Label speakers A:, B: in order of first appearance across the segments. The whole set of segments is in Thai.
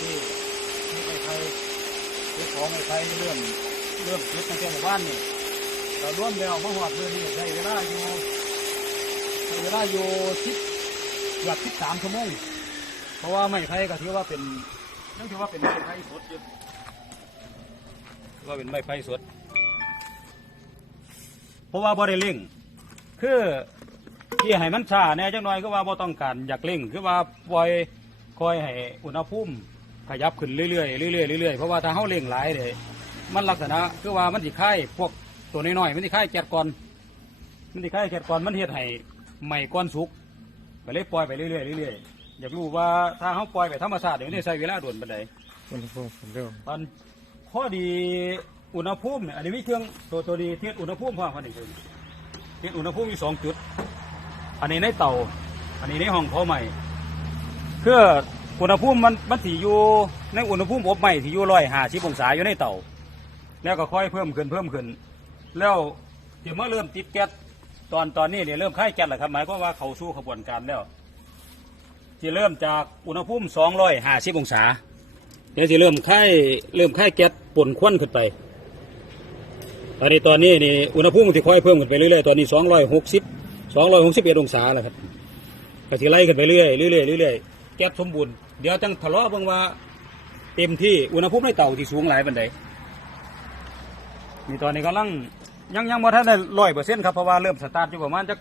A: ที่ที่ไอ้ไทยที่ของไอ้ไทยเรื่องเรื่องเกิดตั้งแต่หมู่บ้านนี่เราร่วมแล้วมาหอดเรื่องนี้ใช้เวลาอยู่ใช้เวลาอยู่สิบเกือบสิบสามชั่วโมงเพราะว่าไม้ไผ่ก็ถือว่าเป็นนั่นถือว่าเป็นไม้ไผ่สดอยู่ว่าเป็นไม้ไผ่สด เพราะว่าบ่ได้เร่งคือที่ให้มันชาแน่จังหน้อยก็ว่าบ่ต้องการอยากเร่งคือว่าปล่อยคอยให้อุณหภูมิ ขยับขึ้นเรื่อยๆเรื่อยๆเรื่อยๆเพราะว่าถ้าเฮาเร่งหลายเลยมันลักษณะคือว่ามันสิคายพวกตัวน้อยๆมันสิคายแก๊สก่อน มันสิคายแก๊สก่อนมันเฮ็ดให้ไหม้ก้อนสุกก็เลยปล่อยไปเรื่อยๆเรื่อยๆอยากรู้ว่าถ้าเฮาปล่อยไปธรรมชาติเดี๋ยวนี้ใช้เวลาโดนปานใด
B: อุณหภูมิผมเริ่ม
A: ตอนข้อดีอุณหภูมิเนี่ยอันนี้มีเครื่องตัวตัวดีเทียบอุณหภูมิพร้อมกันอีกเลยเทียบอุณหภูมิมีสองจุด อันนี้ในเตาอันนี้ในห้องเผาใหม่เพื่อ อุณหภูมิมันมันสีอยู่ในอุณหภูมิอบใหม่ที่อยู่ร้อยห้าสิบองศาอยู่ในเตาแล้วก็ค่อยเพิ่มขึ้นเพิ่มขึ้น แล้วเดี๋ยวเมื่อเริ่มติดแก๊สตอนตอนนี้เนี่ยเริ่มค่ายแก๊สแล้วครับหมายความว่าเขาสู้ขบวนการแล้วที่เริ่มจากอุณหภูมิสองร้อยห้าสิบองศาเดี๋ยวจะเริ่มค่ายเริ่มค่ายแก๊สปนควันขึ้นไปตอนนี้ตอนนี้นี่อุณหภูมิมันจะค่อยเพิ่มขึ้นไปเรื่อยๆตอนนี้สองร้อยหกสิบสองร้อยหกสิบเอ็ดองศาแล้วครับก็จะไล่ขึ้นไปเรื่อยๆเรื่อยๆเรื่อยๆแก๊สสมบูรณ์ เดี๋ยวจังทะเลาะเบิ่งว่า เต็มที่อุณหภูมิในเตาที่สูงหลายบันไดนี่ตอนนี้กำลังยังยังบ่ทันได้ร้อยเปอร์เซ็นต์ครับเพราะว่าเริ่มสตาร์ทอยู่ประมาณจัก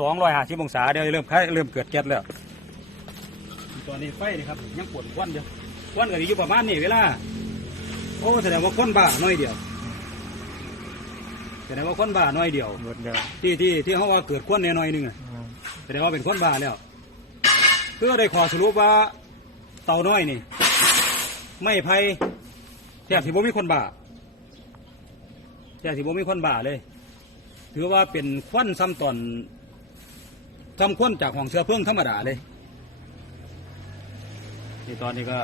A: สองร้อยห้าสิบองศาเดี๋ยวเริ่มค่ายเริ่มเกิดแก๊สแล้วตอนนี้ไฟนี่ครับยังปวดควันอยู่ควันก็อยู่ประมาณนี้เวลาโอ้แสดงว่าควันบ้าน้อยเดียวแสดงว่าควันบ้าน้อยเดียว
B: หมดแล้ว
A: ที่ที่ที่เขาว่าเกิดควันแน่น้อยหนึงอะ
B: อืม
A: แสดงว่าเป็นควันบ้าแล้วเพื่อได้ขอสรุปว่า เต่าน้อยนี่ ไม่ไพ่แทบสิบ่มีคนบ่าแทบสิบ่มีคนบ่าเลย ถือว่าเป็นควันซ้ำตอนซ้ำควันจากห้องเชื้อเพลิงธรรมดาเลยนี่ตอนนี้ก็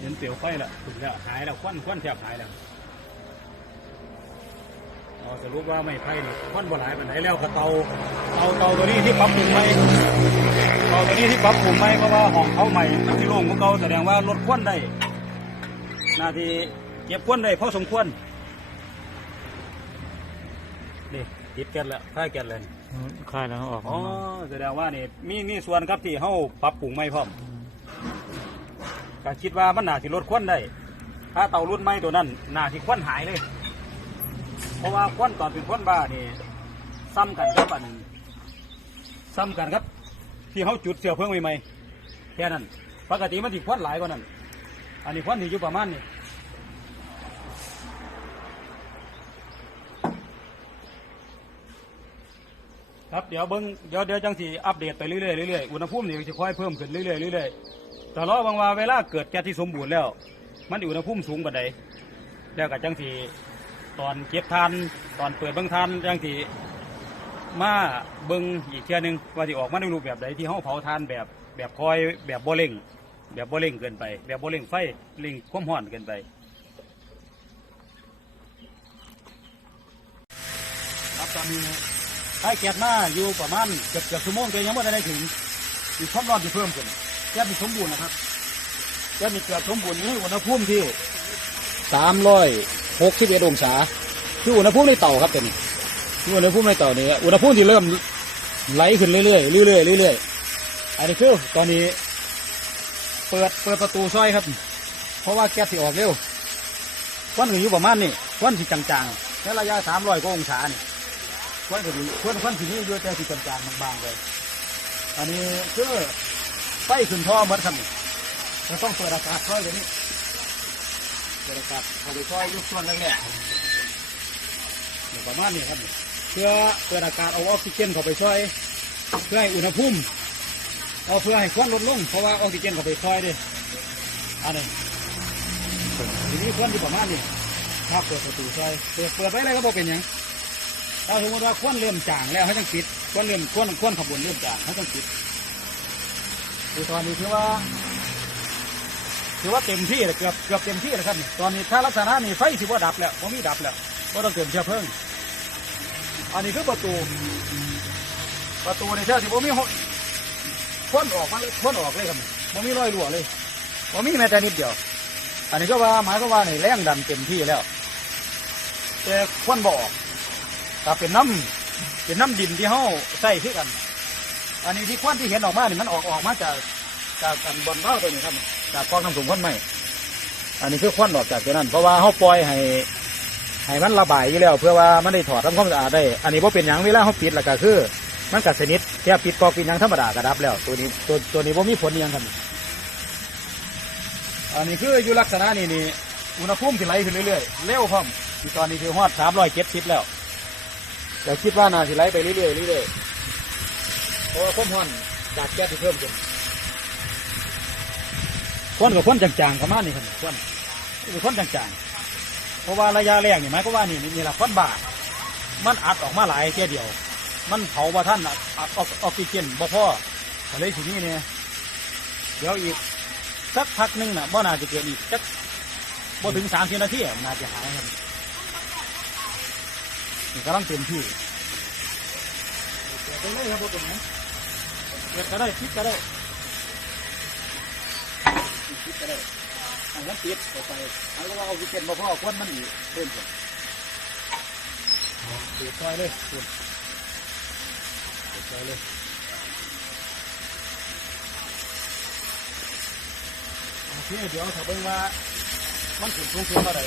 A: เห็นเสียวไฟแล้วถึงแล้วหายแล้วควันควันแทบหายแล้ว เอาสรุปว่าไม่ไฟนี่ควันบ่หลายปานไหนแล้วก็เตาเอาเตาตัวนี้ที่ปรับปรุงใหม่เตาตัวนี้ที่ปรับปรุงใหม่เพราะว่าห้องเขาใหม่มันที่โล่งของเขาแสดงว่าลดควันได้หน้าที่เก็บควันได้พอสมควรนี่ติดแก๊สแล้วค่ายแก๊สเลย
B: อืมค่ายแล้วออก
A: อ๋อแสดงว่านี่มีมีส่วนครับที่เขาปรับปรุงไม่พร้อมก็คิดว่ามันน่าสิลดควันได้ ถ้าเตารุ่นใหม่ตัวนั้นน่าสิควันหายเลย เพราะว่าควันตอนเป็นควันบ้านี่ซ้ำกันครับอันซ้ำกันครับ ที่เขาจุดเสือเพลิงใหม่ๆแค่นั้น ปกติมันสิควันหลายกว่านั้น อันนี้ควันที่อยู่ประมาณนี้ครับเดี๋ยวเบิ้งเดี๋ยวเดี๋ยวจังสีอัปเดตไปเรื่อยๆเรื่อยๆอุณหภูมินี่จะค่อยเพิ่มขึ้นเรื่อยๆเรื่อยๆแต่รอบางว่าเวลาเกิดแก๊สที่สมบูรณ์แล้ว มันอุณหภูมิสูงปานใดแล้วก็จังสี ตอนเก็บทานตอนเปิดเบิ้งทานจังสีมาเบิ้งอีกเที่ยหนึงว่าที่ออกมาในรูปแบบใดที่เขาเผาทานแบบแบบคอยแบบโบเร่ง แบบโบเร่งเกินไป แบบโบเร่งไฟเร่งความร้อนเกินไปครับตอนนี้ใช้แก๊สมาอยู่ประมาณเกือบเกือบชั่วโมงแต่ยังไม่ได้ถึงอีกความร้อนที่เพิ่มขึ้นแก๊สมีสมบูรณ์นะครับแก๊สมีเกือบสมบูรณ์นี่อุณหภูมิที่สามร้อย หกสิบเอ็ดองศา คืออุณหภูมิในเต่าครับเป็นคืออุณหภูมิในเต่านี่อุณหภูมิที่เริ่มไหลขึ้นเรื่อยๆเรื่อยๆเรื่อยๆอันนี้คือตอนนี้ เปิดเปิดประตูซอยครับ เพราะว่าแก๊สที่ออกเร็วควันอยู่ประมาณนี้ควันสีจางๆในระยะสามร้อยกว่าองศานี่ควันก็ดีควันควันสีนี้ด้วยแต่สีจางๆบางๆเลยอันนี้คือไฟขึ้นท่อเหมือนกันเราต้องเปิดอากาศซอยเดี๋ยวนี้ เปิดอากาศเขาไปซอยยุบส่วนแรกๆเนี่ยประมาณนี้ครับเพื่อเปิดอากาศเอาออกซิเจนเข้าไปซอยเพื่อให้อุณหภูมิเอาเพื่อให้ควันลดลงเพราะว่าออกซิเจนเข้าไปซอยดิอันนี้ทีนี้ควันอยู่ประมาณนี้ถ้าเปิดประตูซอยเปิดเปิดไปอะไรก็บอกเป็นยังถ้าสมมติว่าควันเริ่มจางแล้วให้ต้องปิดควันเริ่มควันควันขบวนเริ่มจางให้ต้องปิดคือตอนนี้ถือว่า ถือว่าเต็มที่เลยเกือบเกือบเต็มที่แล้วครับนี่ตอนนี้ถ้าลักษณะนี้ไฟสิว่าดับแล้วผมมีดับแล้วก็ต้องเติมเชื้อเพลิงอันนี้คือประตู ประตูในเชื้อที่ผมมีหดควันออกมาเลยควันออกเลยครับผมมีรอยรั่วเลยว่ามีแม้แต่นิดเดียว อันนี้ก็ว่าหมายก็ว่าในแรงดันเต็มที่แล้วแต่ควันบ่ออกแต่เป็นน้ำเป็นน้ำดินที่เฮาใส่คือกัน อันนี้ที่ควันที่เห็นออกมาเนี่ยมันออกออกมาจากจากกันบนเบ้าตัวนี้ครับ จากกองน้ำสูงควันไหมอันนี้คือควันออกจากตัวนั้น เพราะว่าเฮาปล่อยให้ให้มันระบายอยู่แล้ว เพื่อว่ามันได้ถอดทำความสะอาดได้ อันนี้พอเป็นอย่างเวลาเฮาปิดแล้วก็คือ มันกัดสนิทแค่ปิดกอกปิดยังธรรมดากระดับแล้ว ตัวนี้ตัวตัวนี้ว่ามีผลยังครับอันนี้คืออยู่ลักษณะนี้นี่อุณหภูมิที่ไหลขึ้นเรื่อยๆเร็วพร้อมตอนนี้คือฮอดสามร้อยเจ็ดสิบแล้วเดี๋ยวคิดว่าน่าสิไหลไปเรื่อยๆเรื่อยๆเพราะว่าความร้อนจากแก๊สที่เพิ่มขึ้น ควนกับควนจางๆประมาณนี้ครับควันคือควนจางๆ เพราะว่าระยะแรกนี่หมายก็ว่านี่นี่แหละควนบาดมันอัดออกมาหลายแค่เดียว มันเผาว่าท่านอัดอออกออกซิเจนบ่พอก็เลทีนี้เนี่ยเดี๋ยวอีกสักพักหนึงน่ะบ่น่าจะเกิดอีกสักบ่ถึงสามสิบนาทีน่าจะหายครับนี่กำลังเต็มที่เกิดไปเลยครับบ่เป็นหยังเกิดก็ได้คิดก็ได้ อีกทิศก็ได้อันนั้นติดต่อไปเอาก็เอาวิเกนมาพ่อควนมันอีกเพิ่มขึ้นเอาเปิดซอยเลยคุณเปิดซอยเลยโอเคเดี๋ยวถ้าเบิ่งว่ามันถึงช่วงสุดเท่าไหร่